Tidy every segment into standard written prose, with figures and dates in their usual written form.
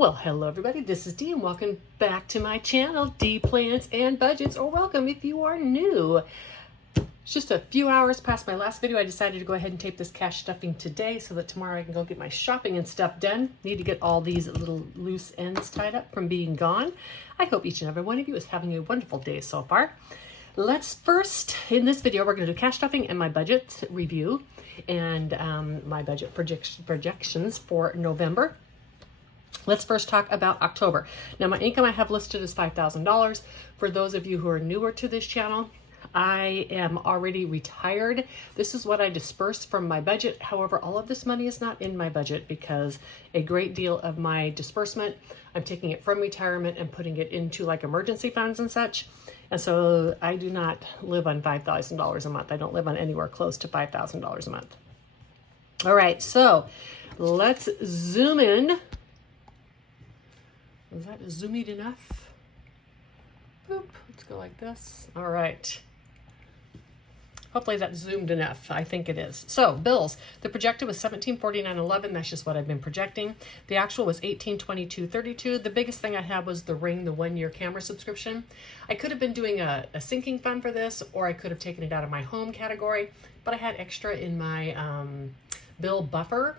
Well, hello everybody, this is Dee and welcome back to my channel, Dee Plans and Budgets, or welcome if you are new. It's just a few hours past my last video. I decided to go ahead and tape this cash stuffing today so that tomorrow I can go get my shopping and stuff done. Need to get all these little loose ends tied up from being gone. I hope each and every one of you is having a wonderful day so far. Let's first, in this video, we're going to do cash stuffing and my budget review and my budget projections for November. Let's first talk about October. Now, my income I have listed is $5,000. For those of you who are newer to this channel, I am already retired. This is what I dispersed from my budget. However, all of this money is not in my budget because a great deal of my disbursement, I'm taking it from retirement and putting it into like emergency funds and such. And so I do not live on $5,000 a month. I don't live on anywhere close to $5,000 a month. All right, so let's zoom in. Is that zoomed enough? Boop, let's go like this. All right. Hopefully that's zoomed enough. I think it is. So bills, the projected was $1749.11. That's just what I've been projecting. The actual was $1822.32. The biggest thing I had was the Ring, the 1-year camera subscription. I could have been doing a sinking fund for this, or I could have taken it out of my home category, but I had extra in my bill buffer.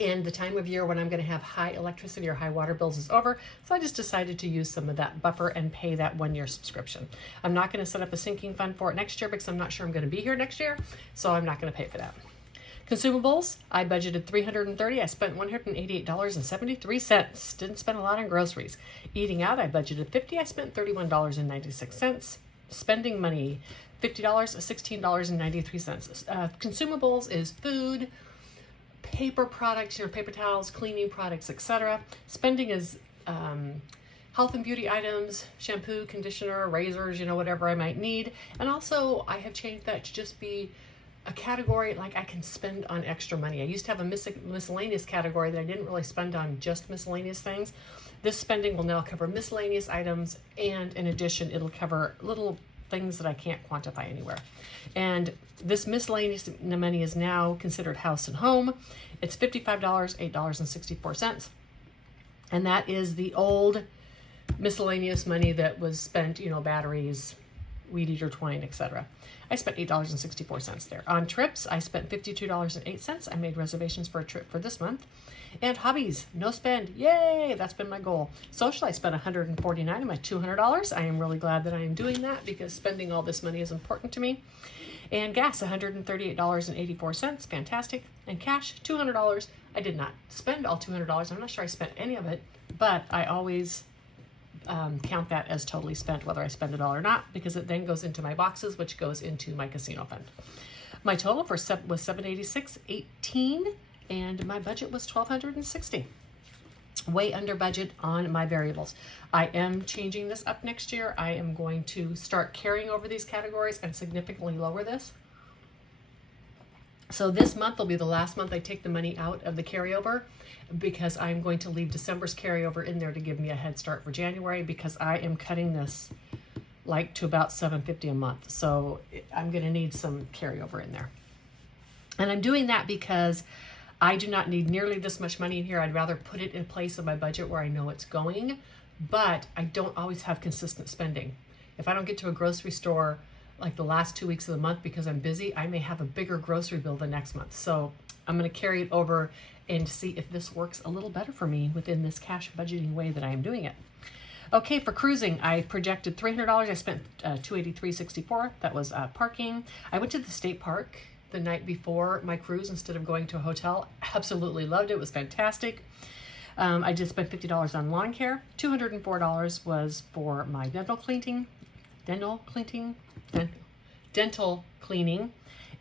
And the time of year when I'm going to have high electricity or high water bills is over. So I just decided to use some of that buffer and pay that 1-year subscription. I'm not going to set up a sinking fund for it next year because I'm not sure I'm going to be here next year. So I'm not going to pay for that. Consumables, I budgeted $330. I spent $188.73. Didn't spend a lot on groceries. Eating out, I budgeted $50. I spent $31.96. Spending money, $50, $16.93. Consumables is food, paper products, paper towels, cleaning products, etc. Spending is health and beauty items, shampoo, conditioner, razors, whatever I might need. And also I have changed that to just be a category like I can spend on extra money. I used to have a miscellaneous category that I didn't really spend on just miscellaneous things. This spending will now cover miscellaneous items, and in addition, it'll cover little things that I can't quantify anywhere. And this miscellaneous money is now considered house and home. It's $55, $8.64. And that is the old miscellaneous money that was spent, batteries, weed eater twine, etc. I spent $8.64 there. On trips, I spent $52.08. I made reservations for a trip for this month. And hobbies, no spend, yay, that's been my goal. Social, I spent $149 of my $200. I am really glad that I am doing that because spending all this money is important to me. And gas, $138.84, fantastic. And cash, $200. I did not spend all $200. I'm not sure I spent any of it, but I always count that as totally spent, whether I spend it all or not, because it then goes into my boxes, which goes into my casino fund. My total was $786.18. And my budget was $1,260. Way under budget on my variables. I am changing this up next year. I am going to start carrying over these categories and significantly lower this. So this month will be the last month I take the money out of the carryover because I'm going to leave December's carryover in there to give me a head start for January, because I am cutting this like to about $750 a month. So I'm going to need some carryover in there. And I'm doing that because I do not need nearly this much money in here. I'd rather put it in place of my budget where I know it's going, but I don't always have consistent spending. If I don't get to a grocery store like the last 2 weeks of the month because I'm busy, I may have a bigger grocery bill the next month. So I'm going to carry it over and see if this works a little better for me within this cash budgeting way that I am doing it. Okay, for cruising, I projected $300. I spent $283.64. That was parking. I went to the state park the night before my cruise instead of going to a hotel. Absolutely loved it. It was fantastic. I did spend $50 on lawn care. $204 was for my dental cleaning,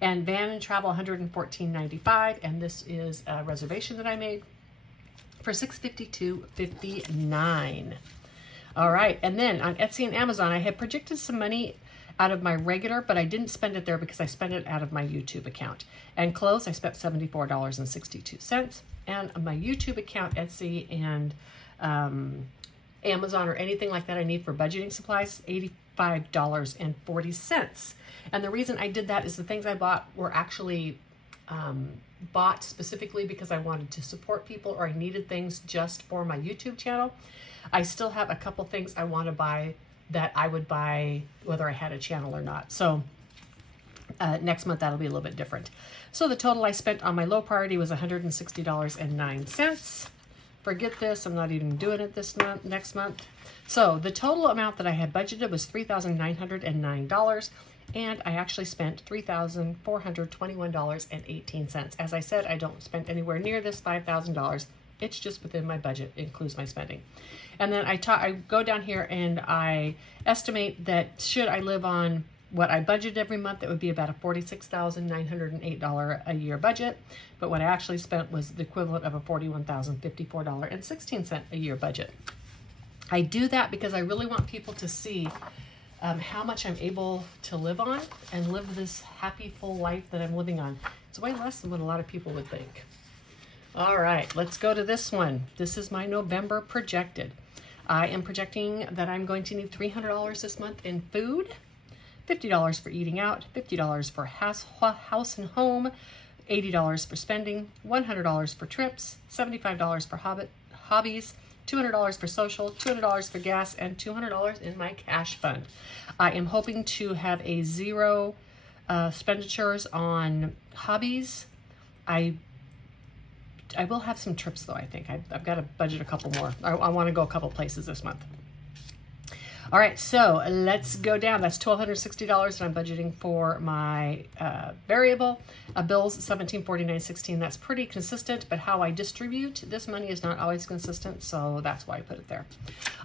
and van and travel $114.95. And this is a reservation that I made for $652.59. All right, and then on Etsy and Amazon, I had projected some money out of my regular, but I didn't spend it there because I spent it out of my YouTube account. And clothes, I spent $74.62. And on my YouTube account, Etsy and Amazon or anything like that I need for budgeting supplies, $85.40. And the reason I did that is the things I bought were actually bought specifically because I wanted to support people or I needed things just for my YouTube channel. I still have a couple things I want to buy that I would buy whether I had a channel or not. So next month that'll be a little bit different. So the total I spent on my low priority was $160.09. Forget this, I'm not even doing it this month, next month. So the total amount that I had budgeted was $3,909, and I actually spent $3,421.18. As I said, I don't spend anywhere near this $5,000. It's just within my budget, includes my spending. And then I go down here and I estimate that should I live on what I budget every month, it would be about a $46,908 a year budget. But what I actually spent was the equivalent of a $41,054.16 a year budget. I do that because I really want people to see how much I'm able to live on and live this happy, full life that I'm living on. It's way less than what a lot of people would think. All right, let's go to this one. This is my November projected. I am projecting that I'm going to need $300 this month in food, $50 for eating out, $50 for house and home, $80 for spending, $100 for trips, $75 for hobbies, $200 for social, $200 for gas, and $200 in my cash fund. I am hoping to have a zero expenditures on hobbies. I will have some trips though, I think. I've got to budget a couple more. I want to go a couple places this month. All right, so let's go down. That's $1,260 that I'm budgeting for my variable. Bills, $1,749.16. That's pretty consistent, but how I distribute this money is not always consistent, so that's why I put it there.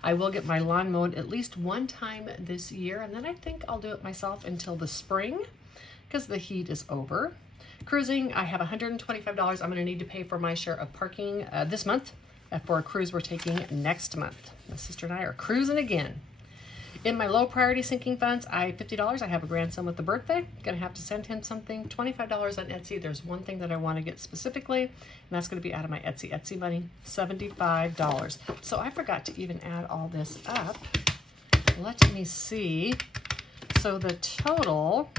I will get my lawn mowed at least one time this year, and then I think I'll do it myself until the spring because the heat is over. Cruising, I have $125 I'm going to need to pay for my share of parking this month for a cruise we're taking next month. My sister and I are cruising again. In my low priority sinking funds, $50. I have a grandson with a birthday. Gonna have to send him something. $25 on Etsy. There's one thing that I want to get specifically, and that's going to be out of my Etsy money, $75. So I forgot to even add all this up. Let me see. So the total,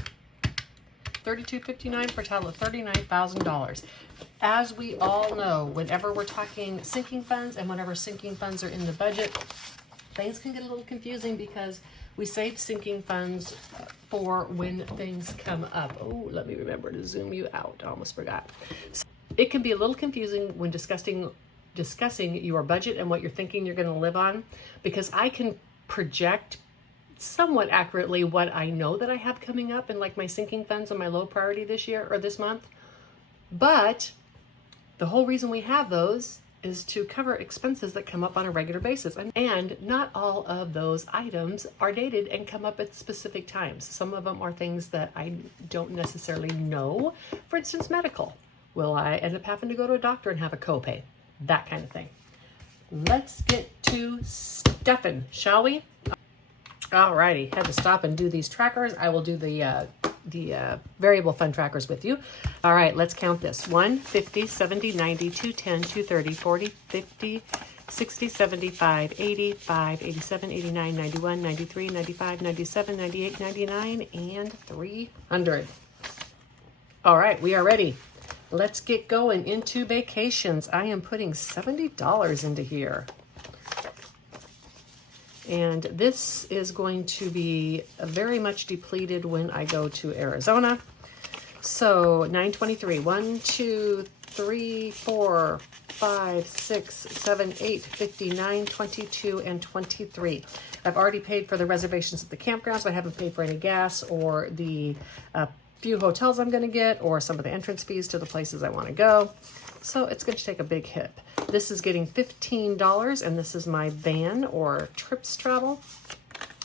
$32.59 for a total of $39,000. As we all know, whenever we're talking sinking funds and whenever sinking funds are in the budget, things can get a little confusing because we save sinking funds for when things come up. Oh, let me remember to zoom you out. I almost forgot. So it can be a little confusing when discussing your budget and what you're thinking you're going to live on, because I can project somewhat accurately what I know that I have coming up in like my sinking funds and my low priority this year or this month. But the whole reason we have those is to cover expenses that come up on a regular basis. And not all of those items are dated and come up at specific times. Some of them are things that I don't necessarily know. For instance, medical. Will I end up having to go to a doctor and have a copay? That kind of thing. Let's get to stuffing, shall we? Alrighty, had to stop and do these trackers. I will do the variable fund trackers with you. All right, let's count this. 1, 50, 70, 90, 210, 230, 40, 50, 60, 75, 85, 87, 89, 91, 93, 95, 97, 98, 99, and 300. All right, we are ready. Let's get going into vacations. I am putting $70 into here. And this is going to be very much depleted when I go to Arizona. So 923, 1, 2, 3, 4, 5, 6, 7, 8, 59, 22, and 23. I've already paid for the reservations at the campground, so I haven't paid for any gas or the few hotels I'm going to get or some of the entrance fees to the places I want to go. So it's going to take a big hit. This is getting $15, and this is my van or trips travel.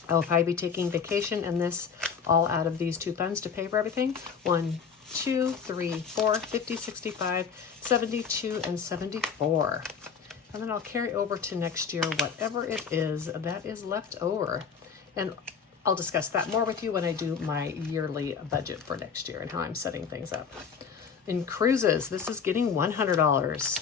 I'll probably be taking vacation and this all out of these two funds to pay for everything. 1, 2, 3, 4, 50, 65, 72, and 74. And then I'll carry over to next year whatever it is that is left over. And I'll discuss that more with you when I do my yearly budget for next year and how I'm setting things up. In cruises, this is getting $100.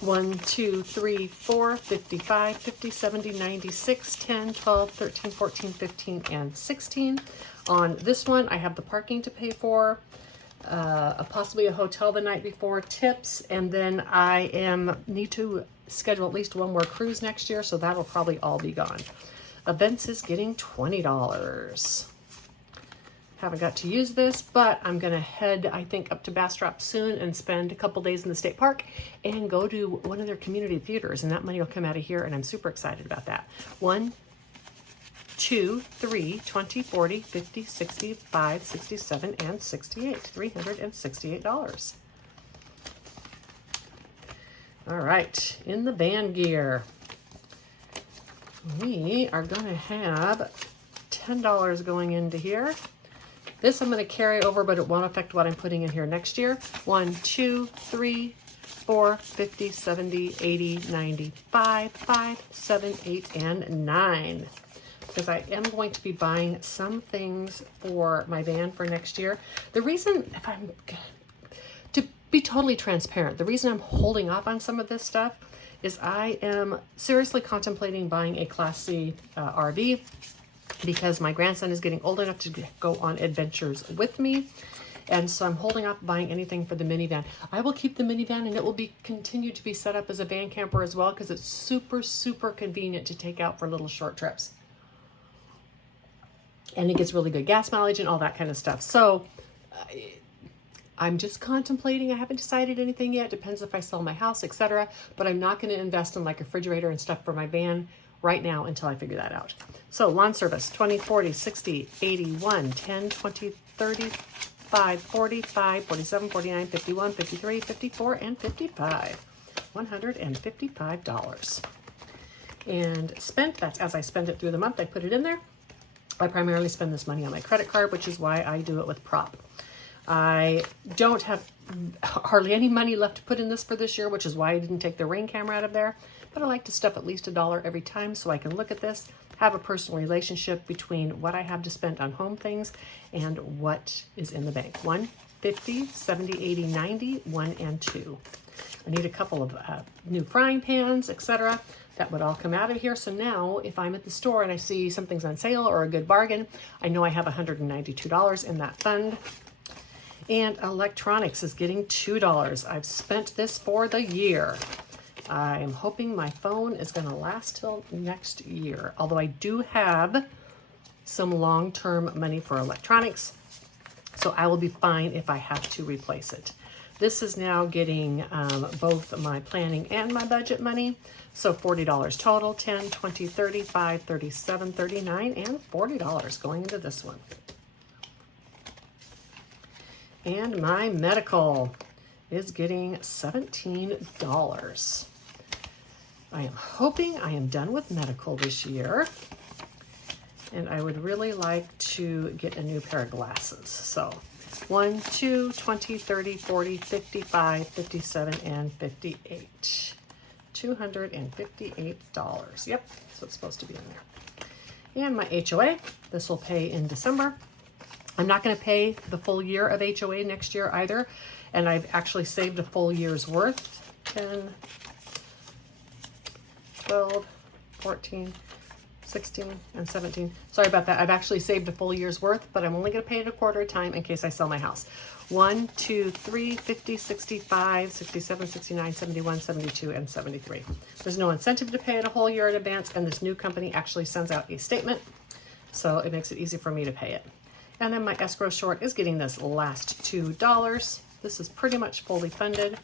1, 2, 3, 4, 55, 50, 70, 96, 10, 12, 13, 14, 15, and 16. On this one, I have the parking to pay for. possibly a hotel the night before, tips, and then I need to schedule at least one more cruise next year, so that'll probably all be gone. Events is getting $20. Haven't got to use this, but I'm gonna head, I think, up to Bastrop soon and spend a couple days in the state park and go to one of their community theaters, and that money will come out of here, and I'm super excited about that. 1, 2, 3, 20, 40, 50, 65, 67, and 68. $368. All right, in the van gear, we are gonna have $10 going into here. This I'm going to carry over, but it won't affect what I'm putting in here next year. 1, 2, 3, 4, 50, 70, 80, 95, 5, 7, 8, and 9. Because I am going to be buying some things for my van for next year. The reason, to be totally transparent, the reason I'm holding off on some of this stuff is I am seriously contemplating buying a Class C RV, because my grandson is getting old enough to go on adventures with me. And so I'm holding off buying anything for the minivan. I will keep the minivan, and it will continue to be set up as a van camper as well, because it's super, super convenient to take out for little short trips. And it gets really good gas mileage and all that kind of stuff. So I'm just contemplating. I haven't decided anything yet. Depends if I sell my house, etc. But I'm not going to invest in like a refrigerator and stuff for my van right now until I figure that out. So lawn service, 20, 40, 60, 81, 10, 20, 35, 45, 47, 49, 51, 53, 54, and 55. $155. And spent, that's as I spend it through the month, I put it in there. I primarily spend this money on my credit card, which is why I do it with Prop. I don't have hardly any money left to put in this for this year, which is why I didn't take the Ring camera out of there. But I like to stuff at least $1 every time so I can look at this, have a personal relationship between what I have to spend on home things and what is in the bank. 1, 50, 70, 80, 90, 1, and 2. I need a couple of new frying pans, etc. That would all come out of here. So now if I'm at the store and I see something's on sale or a good bargain, I know I have $192 in that fund. And electronics is getting $2. I've spent this for the year. I'm hoping my phone is going to last till next year, although I do have some long-term money for electronics, so I will be fine if I have to replace it. This is now getting both my planning and my budget money, so $40 total, 10, 20, 35, 37, 39, and $40 going into this one. And my medical is getting $17. I am hoping I am done with medical this year, and I would really like to get a new pair of glasses. So 1, 2, 20, 30, 40, 55, 57, and 58. $258. Yep, so it's supposed to be in there. And my HOA, this will pay in December. I'm not going to pay the full year of HOA next year either, and I've actually saved a full year's worth. 10, 12, 14, 16, and 17. Sorry about that. I've actually saved a full year's worth, but I'm only going to pay it a quarter at a time in case I sell my house. 1, 2, 3, 50, 65, 67, 69, 71, 72, and 73. There's no incentive to pay it a whole year in advance, and this new company actually sends out a statement, so it makes it easy for me to pay it. And then my escrow short is getting this last $2. This is pretty much fully funded,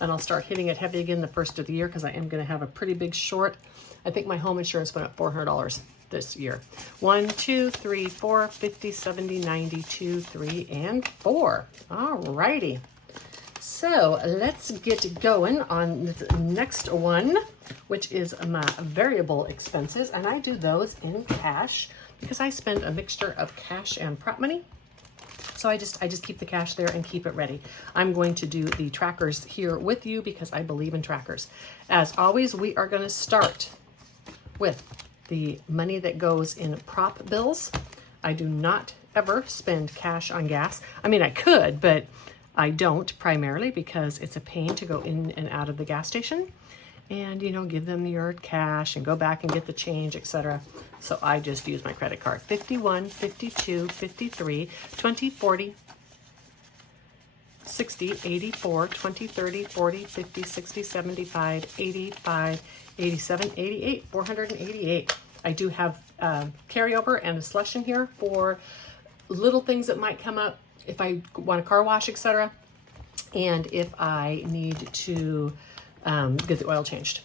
and I'll start hitting it heavy again the first of the year because I am going to have a pretty big short. I think my home insurance went up $400 this year. 1, 2, 3, 4, 50, 70, 90, 2, 3, and 4. All righty. So let's get going on the next one, which is my variable expenses, and I do those in cash because I spend a mixture of cash and prop money. So I just keep the cash there and keep it ready. I'm going to do the trackers here with you because I believe in trackers. As always, we are going to start with the money that goes in prop bills. I do not ever spend cash on gas. I mean, I could, but I don't, primarily because it's a pain to go in and out of the gas station and, you know, give them your cash and go back and get the change, etc. So I just use my credit card. 51, 52, 53, 20, 40, 60, 84, 20, 30, 40, 50, 60, 75, 85, 87, 88, 488. I do have carryover and a slush in here for little things that might come up if I want a car wash, etc. And if I need to get the oil changed.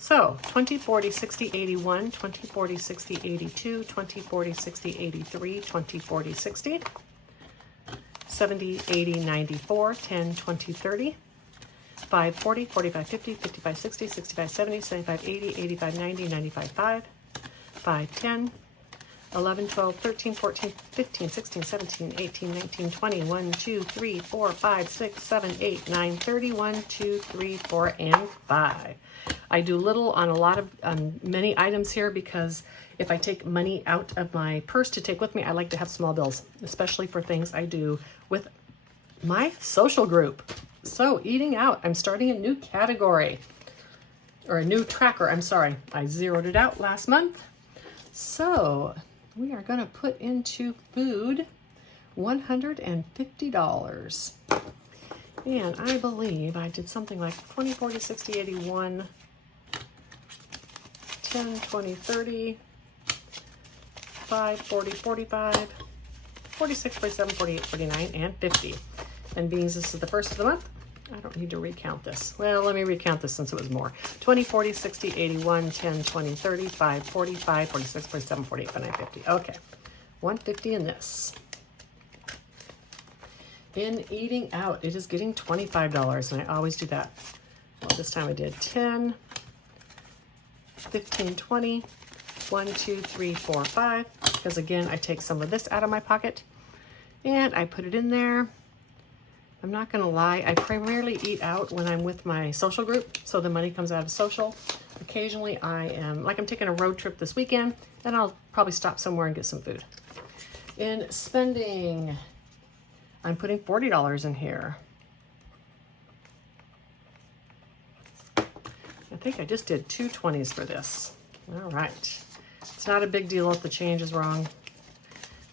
So 20, 40, 60, 81, 20, 40, 60, 82, 20, 40, 60, 83, 20, 40, 60, 70, 80, 94, 10, 20, 30, 5, 40, 45, 50, 55, 60, 65, 70, 75, 80, 85, 90, 95, 5, 5, 10, 11, 12, 13, 14, 15, 16, 17, 18, 19, 20, 1, 2, 3, 4, 5, 6, 7, 8, 9, 30, 1, 2, 3, 4, and 5. I do little on a lot of, many items here because if I take money out of my purse to take with me, I like to have small bills, especially for things I do with my social group. So eating out, I'm starting a new category, or a new tracker, I'm sorry. I zeroed it out last month. So we are going to put into food $150. And I believe I did something like 20, 40, 60, 81, 10, 20, 30, 5, 40, 45, 46, 47, 48, 49, and 50. And being this is the first of the month, I don't need to recount this. Well, let me recount this since it was more. 20, 40, 60, 81, 10, 20, 30, 5, 45, 46, 47, 48, 49, 50. Okay, 150 in this. In eating out, it is getting $25, and I always do that. Well, this time I did 10, 15, 20, 1, 2, 3, 4, 5, because again, I take some of this out of my pocket, and I put it in there. I'm not gonna lie, I primarily eat out when I'm with my social group, so the money comes out of social. Occasionally I am, like I'm taking a road trip this weekend, and I'll probably stop somewhere and get some food. In spending, I'm putting $40 in here. I think I just did 2 20s for this. All right. It's not a big deal if the change is wrong.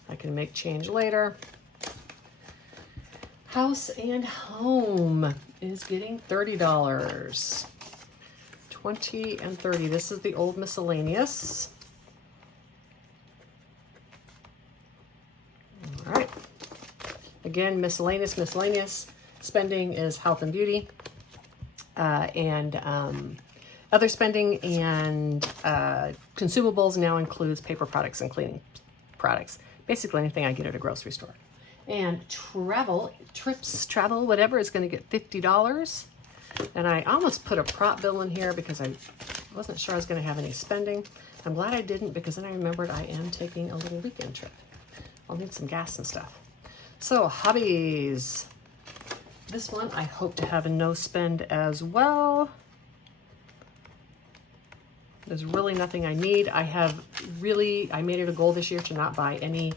I can make change later. House and home is getting $30. 20 and 30. This is the old miscellaneous. All right. Again, miscellaneous. Spending is health and beauty. Other spending and consumables now includes paper products and cleaning products. Basically anything I get at a grocery store. And travel, whatever, is going to get $50. And I almost put a prop bill in here because I wasn't sure I was going to have any spending. I'm glad I didn't, because then I remembered I am taking a little weekend trip. I'll need some gas and stuff. So hobbies. This one I hope to have a no spend as well. There's really nothing I need. I made it a goal this year to not buy any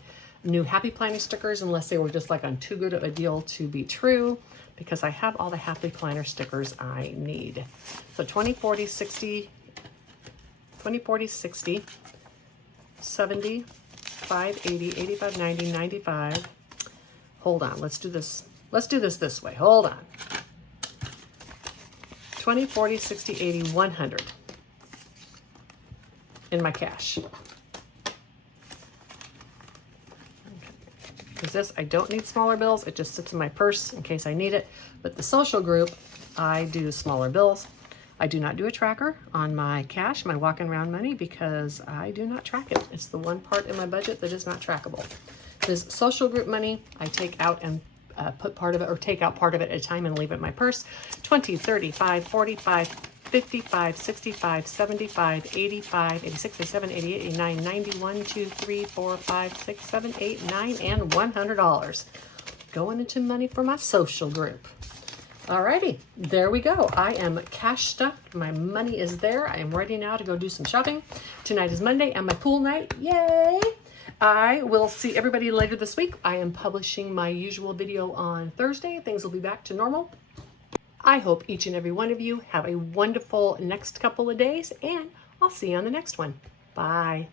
new Happy Planner stickers unless they were just like on too good of a deal to be true, because I have all the Happy Planner stickers I need. So 20, 40, 60, 20, 40, 60, 70, 5, 80, 85, 90, 95. Hold on, let's do this. Let's do this way. Hold on. 20, 40, 60, 80, 100 in my cash. Because this, I don't need smaller bills. It just sits in my purse in case I need it. But the social group, I do smaller bills. I do not do a tracker on my cash, my walking around money, because I do not track it. It's the one part in my budget that is not trackable. This social group money, I take out and put part of it, or take out part of it at a time and leave it in my purse. 20, 35, 45, 55, 65, 75, 85, 86, 87, 88, 89, 90, 1, 2, 3, 4, 5, 6, 7, 8, 9, and $100 going into money for my social group. Alrighty, there we go. I am cash stuffed. My money is there. I am ready now to go do some shopping. Tonight is Monday and my pool night. Yay! I will see everybody later this week. I am publishing my usual video on Thursday. Things will be back to normal. I hope each and every one of you have a wonderful next couple of days, and I'll see you on the next one. Bye.